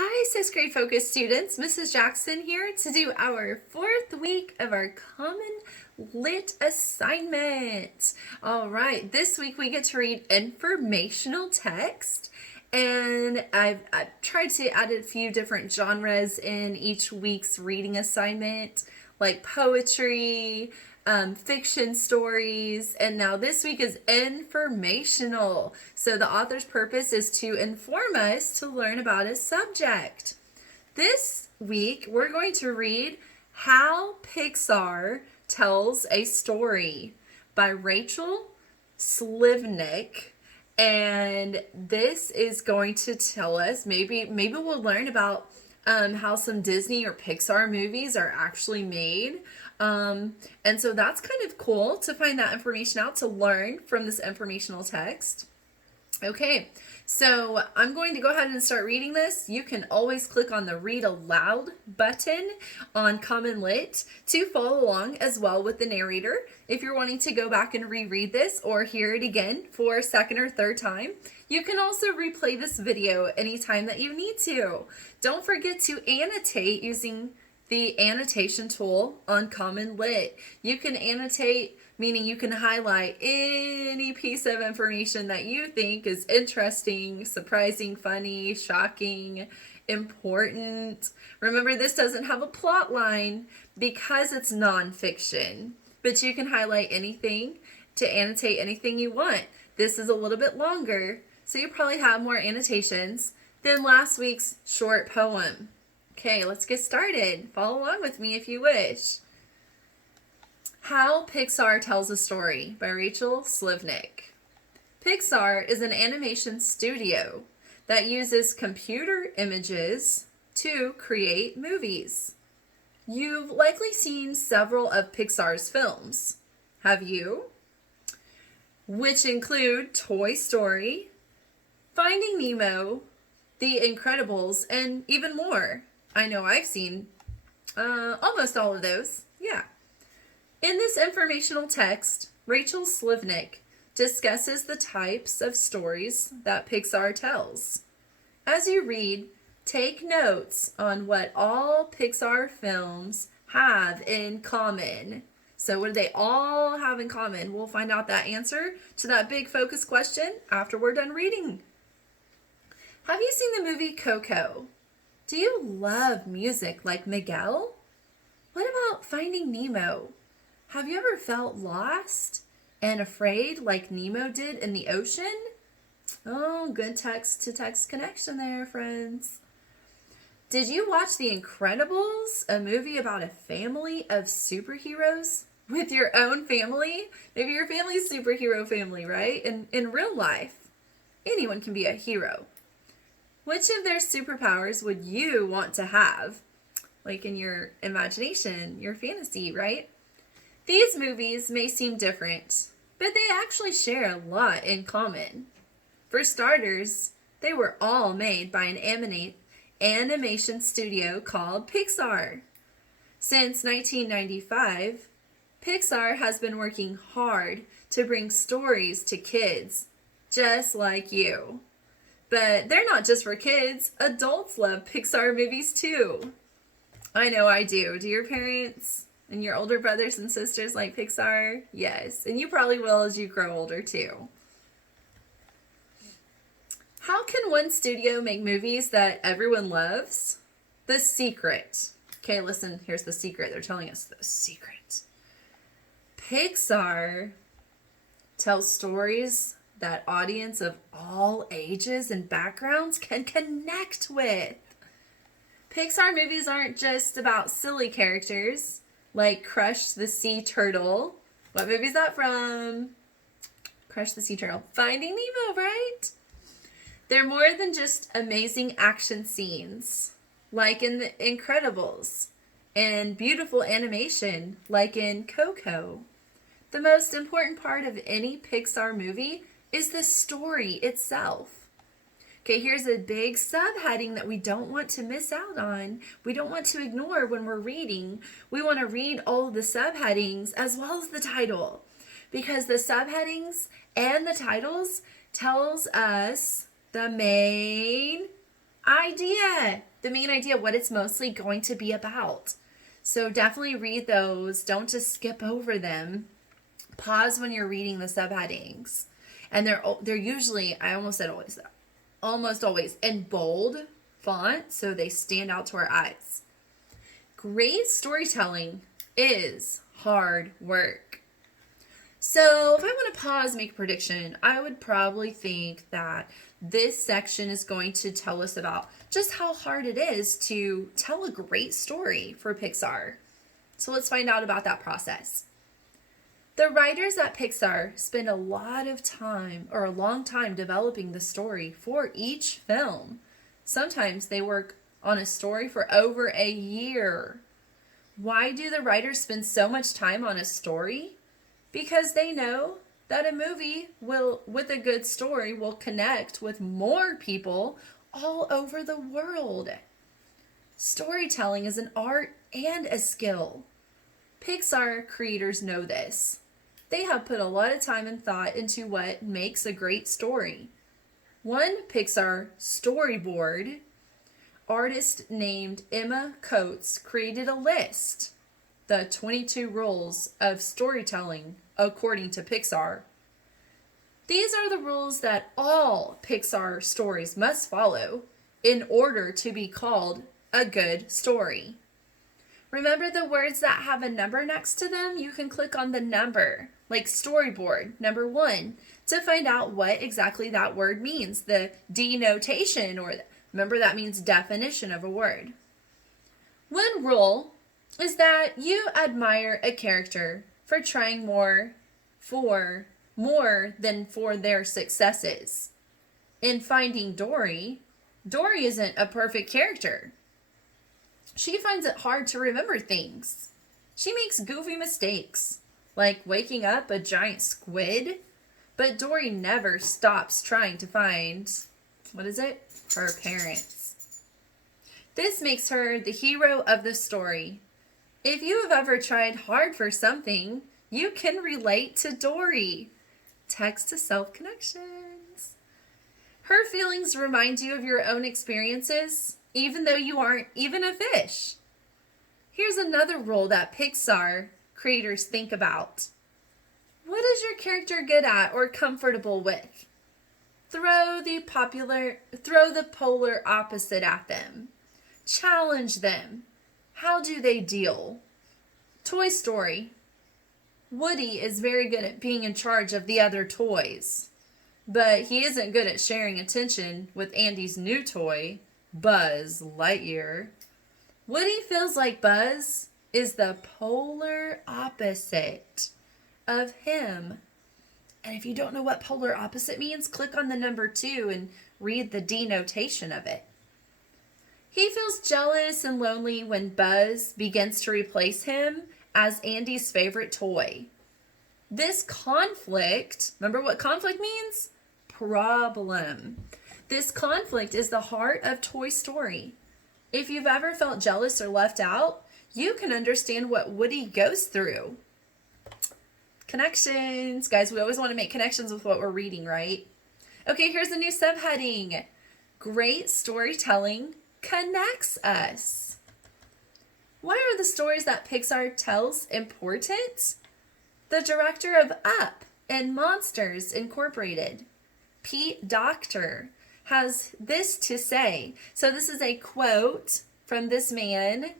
Hi, 6th grade focus students. Mrs. Jackson here to do our 4th week of our Common Lit assignment. All right, this week we get to read informational text, and I've tried to add a few different genres in each week's reading assignment, like poetry, fiction stories, and now this week is informational. So the author's purpose is to inform us to learn about a subject. This week we're going to read How Pixar Tells a Story by Rachel Slivnik. And this is going to tell us, maybe we'll learn about how some Disney or Pixar movies are actually made. And so that's kind of cool to find that information out, to learn from this informational text. Okay, so I'm going to go ahead and start reading this. You can always click on the Read Aloud button on CommonLit to follow along as well with the narrator. If you're wanting to go back and reread this or hear it again for a second or third time, you can also replay this video anytime that you need to. Don't forget to annotate using the annotation tool on CommonLit. You can annotate, meaning you can highlight any piece of information that you think is interesting, surprising, funny, shocking, important. Remember, this doesn't have a plot line because it's nonfiction, but you can highlight anything to annotate anything you want. This is a little bit longer, so you probably have more annotations than last week's short poem. Okay, let's get started. Follow along with me if you wish. How Pixar Tells a Story by Rachel Slivnik. Pixar is an animation studio that uses computer images to create movies. You've likely seen several of Pixar's films. Have you? Which include Toy Story, Finding Nemo, The Incredibles, and even more. I know I've seen almost all of those. Yeah. In this informational text, Rachel Slivnik discusses the types of stories that Pixar tells. As you read, take notes on what all Pixar films have in common. So what do they all have in common? We'll find out that answer to that big focus question after we're done reading. Have you seen the movie Coco? Do you love music like Miguel? What about Finding Nemo? Have you ever felt lost and afraid like Nemo did in the ocean? Oh, good text-to-text connection there, friends. Did you watch The Incredibles, a movie about a family of superheroes with your own family? Maybe your family's superhero family, right? In real life, anyone can be a hero. Which of their superpowers would you want to have? Like in your imagination, your fantasy, right? These movies may seem different, but they actually share a lot in common. For starters, they were all made by an animation studio called Pixar. Since 1995, Pixar has been working hard to bring stories to kids, just like you. But they're not just for kids. Adults love Pixar movies too. I know I do. Do your parents and your older brothers and sisters like Pixar? Yes. And you probably will as you grow older too. How can one studio make movies that everyone loves? The secret. Okay, listen, here's the secret. They're telling us the secret. Pixar tells stories that audience of all ages and backgrounds can connect with. Pixar movies aren't just about silly characters like Crush the Sea Turtle. What movie is that from? Crush the Sea Turtle. Finding Nemo, right? They're more than just amazing action scenes like in The Incredibles and beautiful animation like in Coco. The most important part of any Pixar movie is the story itself. Okay, here's a big subheading that we don't want to miss out on. We don't want to ignore when we're reading. We want to read all the subheadings as well as the title, because the subheadings and the titles tells us the main idea, the main idea, what it's mostly going to be about. So definitely read those. Don't just skip over them. Pause when you're reading the subheadings. And they're usually, I almost said always, almost always in bold font, so they stand out to our eyes. Great storytelling is hard work. So if I want to pause, make a prediction, I would probably think that this section is going to tell us about just how hard it is to tell a great story for Pixar. So let's find out about that process. The writers at Pixar spend a lot of time, or a long time, developing the story for each film. Sometimes they work on a story for over a year. Why do the writers spend so much time on a story? Because they know that a movie with a good story will connect with more people all over the world. Storytelling is an art and a skill. Pixar creators know this. They have put a lot of time and thought into what makes a great story. One Pixar storyboard artist named Emma Coates created a list, the 22 rules of storytelling according to Pixar. These are the rules that all Pixar stories must follow in order to be called a good story. Remember the words that have a number next to them? You can click on the number, like storyboard, number 1, to find out what exactly that word means. The denotation, or remember that means definition of a word. One rule is that you admire a character for trying more than for their successes. In Finding Dory, Dory isn't a perfect character. She finds it hard to remember things. She makes goofy mistakes, like waking up a giant squid. But Dory never stops trying to find, her parents. This makes her the hero of the story. If you have ever tried hard for something, you can relate to Dory. Text to self connections. Her feelings remind you of your own experiences, even though you aren't even a fish. Here's another rule that Pixar creators think about. What is your character good at or comfortable with? Throw the polar opposite at them. Challenge them. How do they deal? Toy Story. Woody is very good at being in charge of the other toys, but he isn't good at sharing attention with Andy's new toy, Buzz Lightyear. Woody feels like Buzz is the polar opposite of him. And if you don't know what polar opposite means, click on the number 2 and read the denotation of it. He feels jealous and lonely when Buzz begins to replace him as Andy's favorite toy. This conflict, remember what conflict means? Problem. This conflict is the heart of Toy Story. If you've ever felt jealous or left out, you can understand what Woody goes through. Connections. Guys, we always want to make connections with what we're reading, right? Okay, here's a new subheading. Great storytelling connects us. Why are the stories that Pixar tells important? The director of Up and Monsters Incorporated, Pete Docter, has this to say. So this is a quote from this man.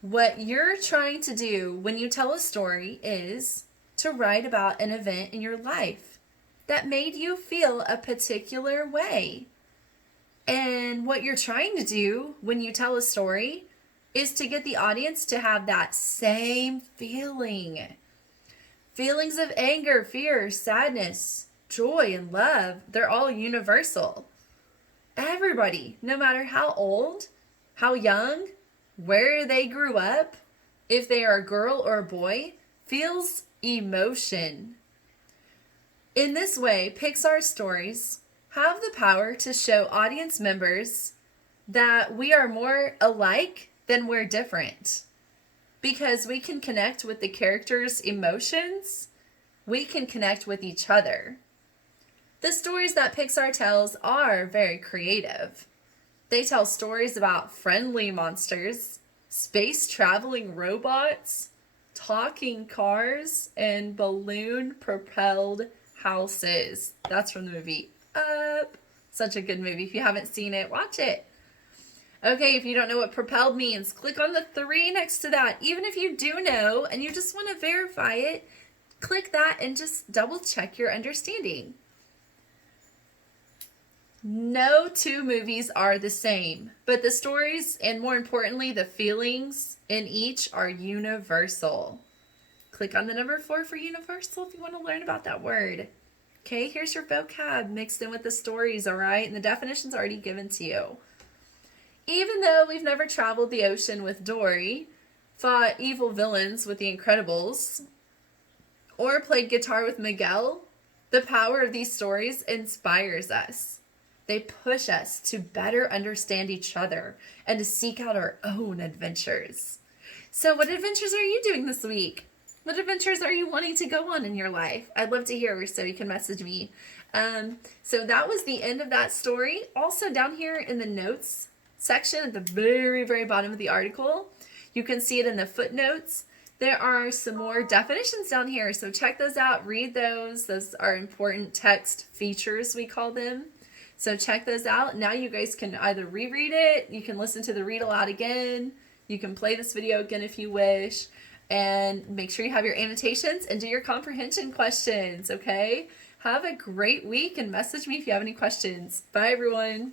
What you're trying to do when you tell a story is to write about an event in your life that made you feel a particular way. And what you're trying to do when you tell a story is to get the audience to have that same feeling. Feelings of anger, fear, sadness, joy, and love, they're all universal. Everybody, no matter how old, how young, where they grew up, if they are a girl or a boy, feels emotion. In this way, Pixar stories have the power to show audience members that we are more alike than we're different. Because we can connect with the characters' emotions, we can connect with each other. The stories that Pixar tells are very creative. They tell stories about friendly monsters, space traveling robots, talking cars, and balloon propelled houses. That's from the movie Up. Such a good movie. If you haven't seen it, watch it. Okay, if you don't know what propelled means, click on the 3 next to that. Even if you do know and you just want to verify it, click that and just double check your understanding. No two movies are the same, but the stories and more importantly, the feelings in each are universal. Click on the number 4 for universal if you want to learn about that word. Okay, here's your vocab mixed in with the stories, all right? And the definition's already given to you. Even though we've never traveled the ocean with Dory, fought evil villains with the Incredibles, or played guitar with Miguel, the power of these stories inspires us. They push us to better understand each other and to seek out our own adventures. So what adventures are you doing this week? What adventures are you wanting to go on in your life? I'd love to hear, so you can message me. So that was the end of that story. Also down here in the notes section at the very, very bottom of the article, you can see it in the footnotes. There are some more definitions down here, so check those out, read those. Those are important text features, we call them. So check those out. Now you guys can either reread it, you can listen to the read aloud again, you can play this video again if you wish, and make sure you have your annotations and do your comprehension questions, okay? Have a great week and message me if you have any questions. Bye, everyone.